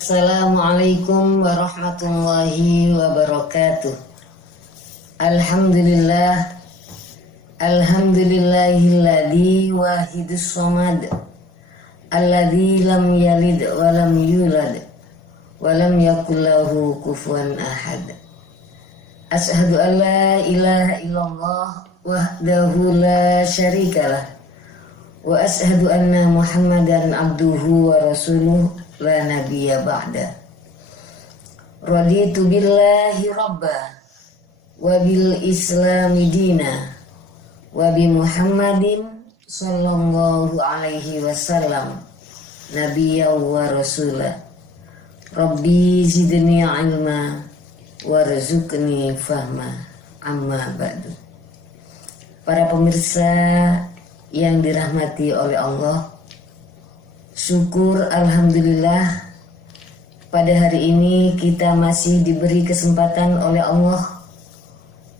Assalamualaikum warahmatullahi wabarakatuh. Alhamdulillah, alhamdulillahilladzi wahidus somad, alladzi lam yalid wa lam yulad wa lam yakul lahu kufuwan ahad. Asyhadu an la ilaha illallah wahdahu la syarikalah wa asyhadu anna Muhammadan abduhu wa rasuluh la nabiyya ba'da. Raditu billahi rabba wa bil islami dina wa bi Muhammadin sallallahu alaihi wasallam nabiyya wa rasula. Rabbi zidni ilma warzuqni fahma, amma ba'du. Para pemirsa yang dirahmati oleh Allah, syukur alhamdulillah pada hari ini kita masih diberi kesempatan oleh Allah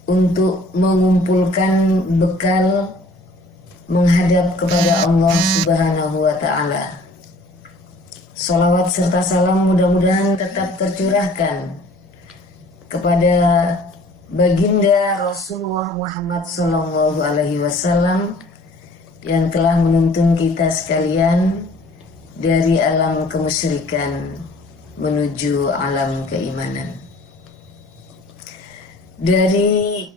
untuk mengumpulkan bekal menghadap kepada Allah Subhanahu wa ta'ala. Salawat serta salam mudah-mudahan tetap tercurahkan kepada baginda Rasulullah Muhammad sallallahu alaihi wasallam yang telah menuntun kita sekalian dari alam kemusyrikan menuju alam keimanan. Dari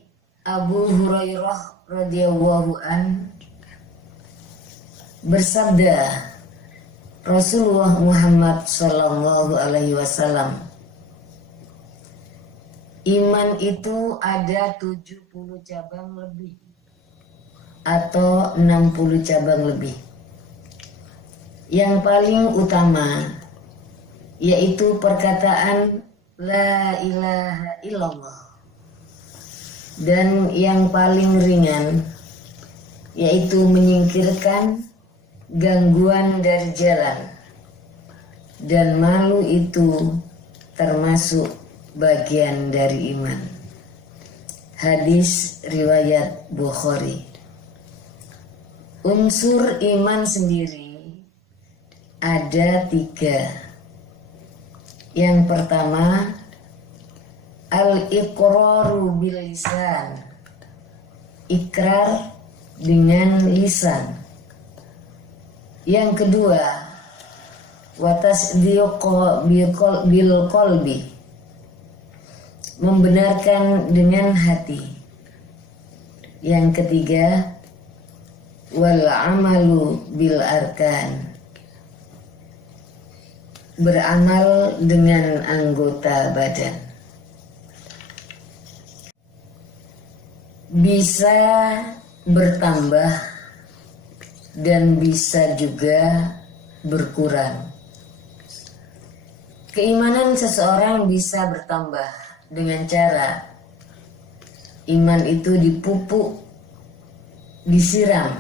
Abu Hurairah radhiyallahu an bersabda Rasulullah Muhammad sallallahu alaihi wasallam, iman itu ada 70 cabang lebih atau 60 cabang lebih. Yang paling utama yaitu perkataan la ilaha illallah, dan yang paling ringan yaitu menyingkirkan gangguan dari jalan, dan malu itu termasuk bagian dari iman. Hadis riwayat Bukhari. Unsur iman sendiri ada 3. Yang pertama, al-iqraru bil lisan, ikrar dengan lisan. Yang kedua, wa tasdiqu bil qalbi, membenarkan dengan hati. Yang ketiga, wal amalu bil arkan, beramal dengan anggota badan. Bisa bertambah dan bisa juga berkurang. Keimanan seseorang bisa bertambah dengan cara iman itu dipupuk, disiram,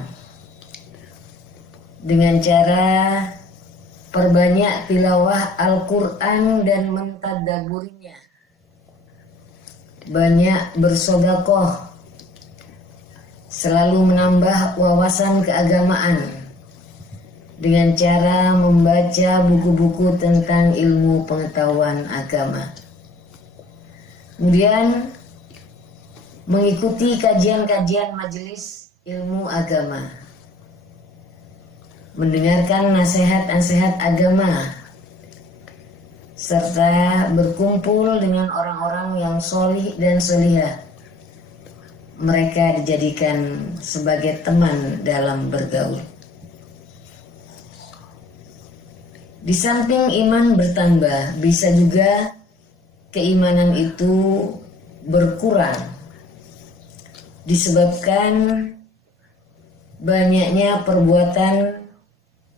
dengan cara perbanyak tilawah Al-Quran dan mentadaburinya, banyak bersedekah, selalu menambah wawasan keagamaan dengan cara membaca buku-buku tentang ilmu pengetahuan agama. Kemudian mengikuti kajian-kajian majelis ilmu agama, mendengarkan nasihat-nasihat agama, serta berkumpul dengan orang-orang yang solih dan solihah. Mereka dijadikan sebagai teman dalam bergaul. Di samping iman bertambah, bisa juga keimanan itu berkurang disebabkan banyaknya perbuatan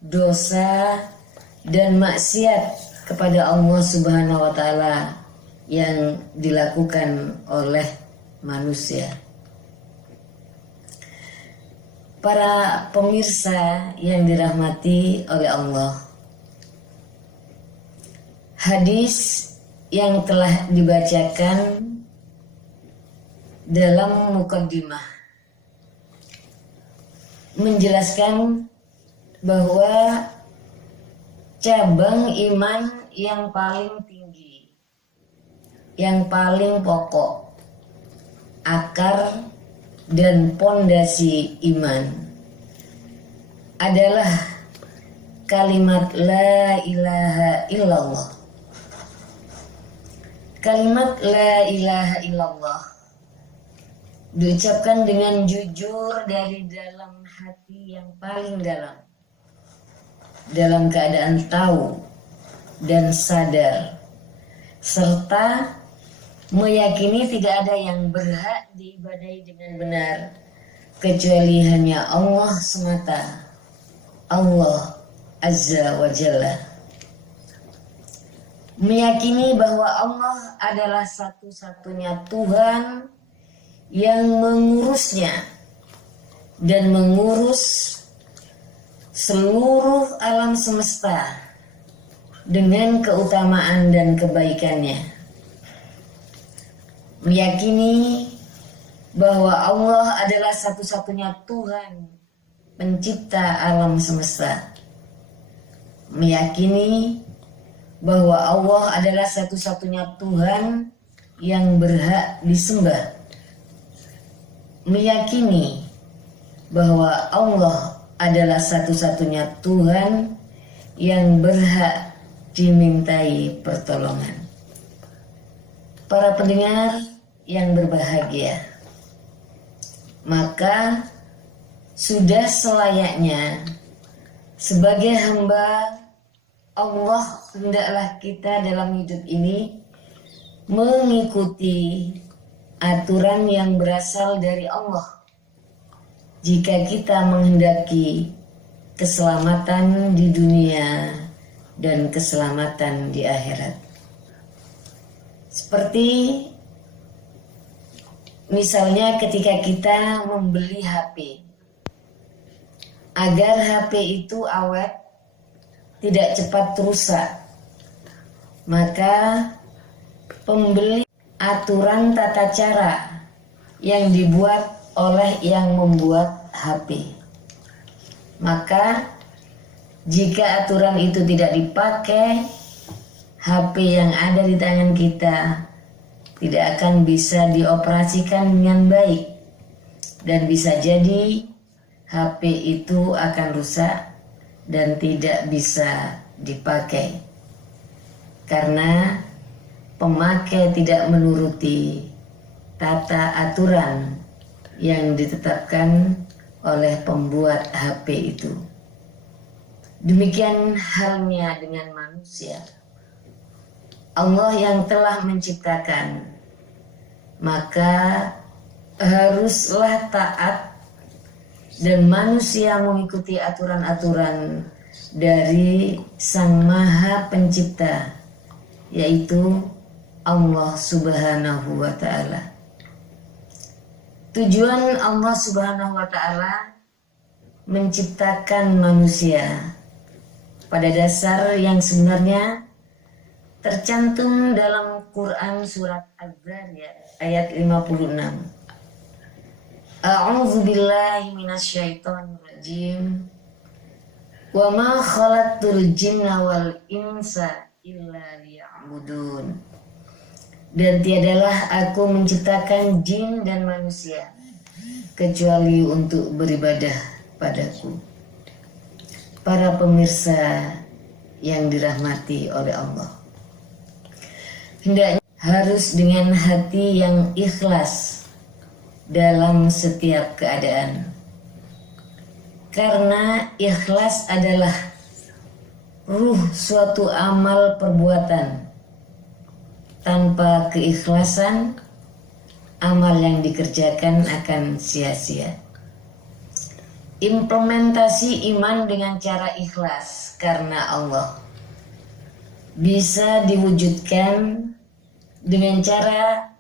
dosa dan maksiat kepada Allah Subhanahu wa ta'ala yang dilakukan oleh manusia. Para pemirsa yang dirahmati oleh Allah, hadis yang telah dibacakan dalam mukaddimah menjelaskan bahwa cabang iman yang paling tinggi, yang paling pokok, akar dan pondasi iman adalah kalimat la ilaha illallah. Kalimat la ilaha illallah diucapkan dengan jujur dari dalam hati yang paling dalam keadaan tahu dan sadar, serta meyakini tidak ada yang berhak diibadahi dengan benar kecuali hanya Allah semata, Allah Azza wa Jalla. Meyakini bahwa Allah adalah satu-satunya Tuhan yang mengurusnya dan mengurus seluruh alam semesta dengan keutamaan dan kebaikannya. Meyakini bahwa Allah adalah satu-satunya Tuhan pencipta alam semesta. Meyakini bahwa Allah adalah satu-satunya Tuhan yang berhak disembah. Meyakini bahwa Allah adalah satu-satunya Tuhan yang berhak dimintai pertolongan. Para pendengar yang berbahagia, maka sudah selayaknya sebagai hamba Allah, hendaklah kita dalam hidup ini mengikuti aturan yang berasal dari Allah. Jika kita menghendaki keselamatan di dunia dan keselamatan di akhirat. Seperti misalnya ketika kita membeli HP, agar HP itu awet, tidak cepat rusak, maka pembeli aturan tata cara yang dibuat oleh yang membuat HP. Maka jika aturan itu tidak dipakai, HP yang ada di tangan kita tidak akan bisa dioperasikan dengan baik, dan bisa jadi HP itu akan rusak dan tidak bisa dipakai karena pemakai tidak menuruti tata aturan yang ditetapkan oleh pembuat HP itu. Demikian halnya dengan manusia. Allah yang telah menciptakan, maka haruslah taat dan manusia mengikuti aturan-aturan dari Sang Maha Pencipta, yaitu Allah Subhanahu wa Ta'ala. Tujuan Allah Subhanahu wa Ta'ala menciptakan manusia pada dasar yang sebenarnya tercantum dalam Quran surat Az-Zariyat ayat 56. A'udzu billahi minasyaitonir rajim. Wa ma khalaqtul jinna wal insa illa liya'budun. Dan tiadalah aku menciptakan jin dan manusia kecuali untuk beribadah padaku. Para pemirsa yang dirahmati oleh Allah, hendaknya harus dengan hati yang ikhlas dalam setiap keadaan, karena ikhlas adalah ruh suatu amal perbuatan. Tanpa keikhlasan, amal yang dikerjakan akan sia-sia. Implementasi iman dengan cara ikhlas karena Allah bisa diwujudkan dengan cara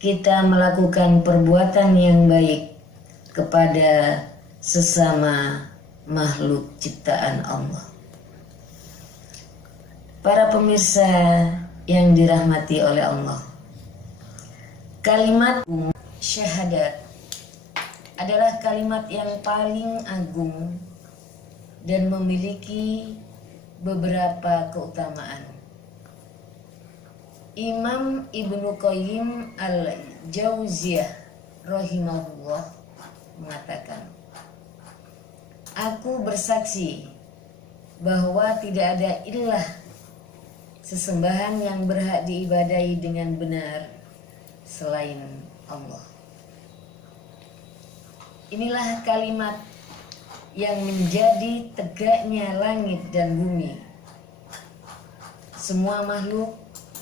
kita melakukan perbuatan yang baik kepada sesama makhluk ciptaan Allah. Para pemirsa yang dirahmati oleh Allah, kalimat syahadat adalah kalimat yang paling agung dan memiliki beberapa keutamaan. Imam Ibnu Qayyim al-Jauziyah rahimahullah mengatakan, aku bersaksi bahwa tidak ada ilah sesembahan yang berhak diibadahi dengan benar selain Allah. Inilah kalimat yang menjadi tegaknya langit dan bumi. Semua makhluk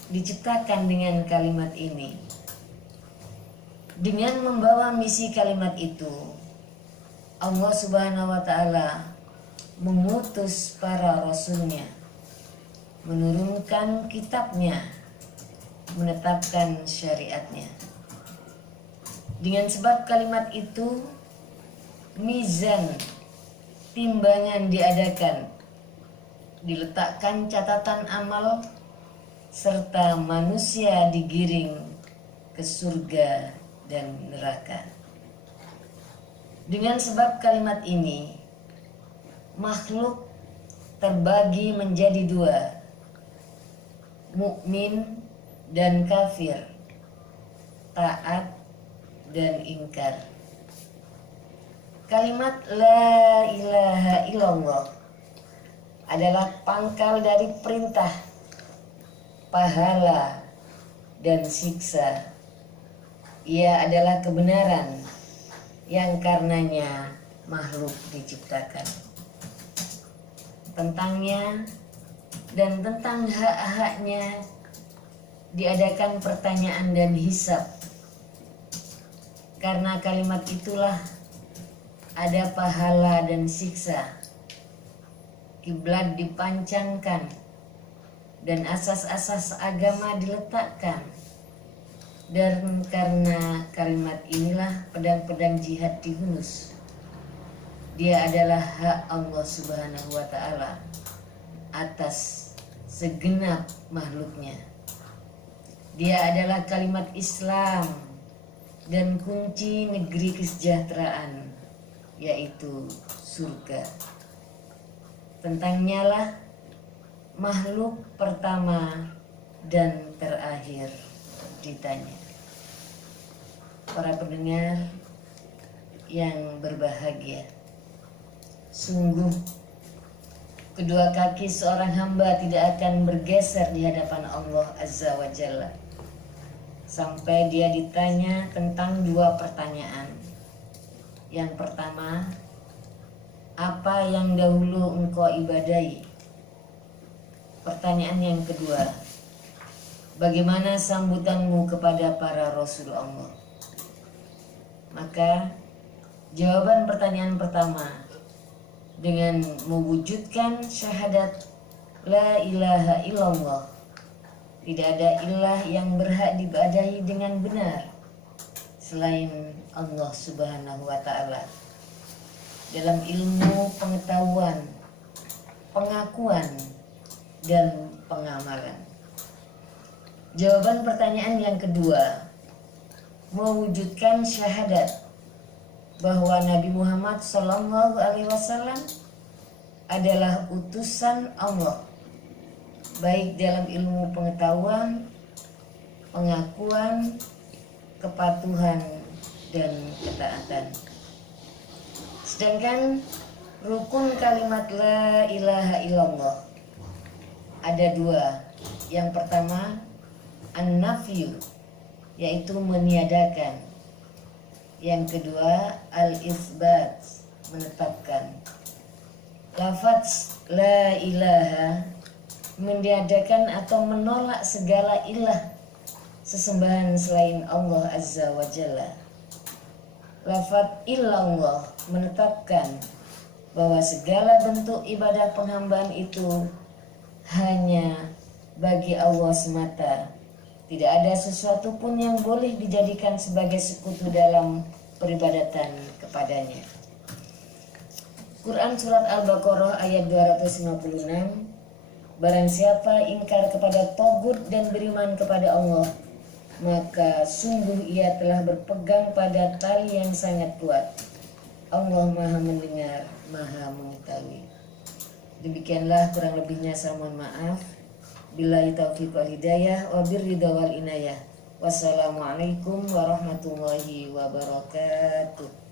diciptakan dengan kalimat ini. Dengan membawa misi kalimat itu, Allah Subhanahu wa Ta'ala mengutus para rasulnya, menurunkan kitabnya, menetapkan syariatnya. Dengan sebab kalimat itu, mizan, timbangan diadakan, diletakkan catatan amal, serta manusia digiring ke surga dan neraka. Dengan sebab kalimat ini, makhluk terbagi menjadi dua, mukmin dan kafir, taat dan ingkar. Kalimat la ilaha illallah adalah pangkal dari perintah, pahala, dan siksa. Ia adalah kebenaran yang karenanya makhluk diciptakan. Tentangnya dan tentang hak-haknya diadakan pertanyaan dan hisab. Karena kalimat itulah ada pahala dan siksa. Kiblat dipancangkan dan asas-asas agama diletakkan. Dan karena kalimat inilah pedang-pedang jihad dihunus. Dia adalah hak Allah Subhanahu wa Ta'ala atas segenap makhluknya. Dia adalah kalimat Islam dan kunci negeri kesejahteraan, yaitu surga. Tentangnya lah makhluk pertama dan terakhir ditanya. Para pendengar yang berbahagia, sungguh kedua kaki seorang hamba tidak akan bergeser di hadapan Allah Azza wa Jalla sampai dia ditanya tentang dua pertanyaan. Yang pertama, apa yang dahulu engkau ibadahi? Pertanyaan yang kedua, bagaimana sambutanmu kepada para Rasul Allah? Maka jawaban pertanyaan pertama, dengan mewujudkan syahadat la ilaha illallah, tidak ada ilah yang berhak diibadahi dengan benar selain Allah Subhanahu wa Ta'ala. Dalam ilmu pengetahuan, pengakuan, dan pengamalan. Jawaban pertanyaan yang kedua, mewujudkan syahadat bahwa Nabi Muhammad SAW adalah utusan Allah, baik dalam ilmu pengetahuan, pengakuan, kepatuhan, dan ketaatan. Sedangkan rukun kalimat la ilaha illallah ada dua. Yang pertama, an-nafyu, yaitu meniadakan. Yang kedua, al-isbat, menetapkan. Lafaz la ilaha meniadakan atau menolak segala ilah sesembahan selain Allah Azza wa Jalla. Lafaz illallah menetapkan bahwa segala bentuk ibadah penghambaan itu hanya bagi Allah semata. Tidak ada sesuatu pun yang boleh dijadikan sebagai sekutu dalam peribadatan kepadanya. Quran Surat Al-Baqarah ayat 256, barang siapa ingkar kepada Togut dan beriman kepada Allah, maka sungguh ia telah berpegang pada tali yang sangat kuat. Allah Maha mendengar, Maha mengetahui. Demikianlah kurang lebihnya, saya mohon maaf. Billahi taufiq wal hidayah wa birridha wal inayah. Wassalamualaikum warahmatullahi wabarakatuh.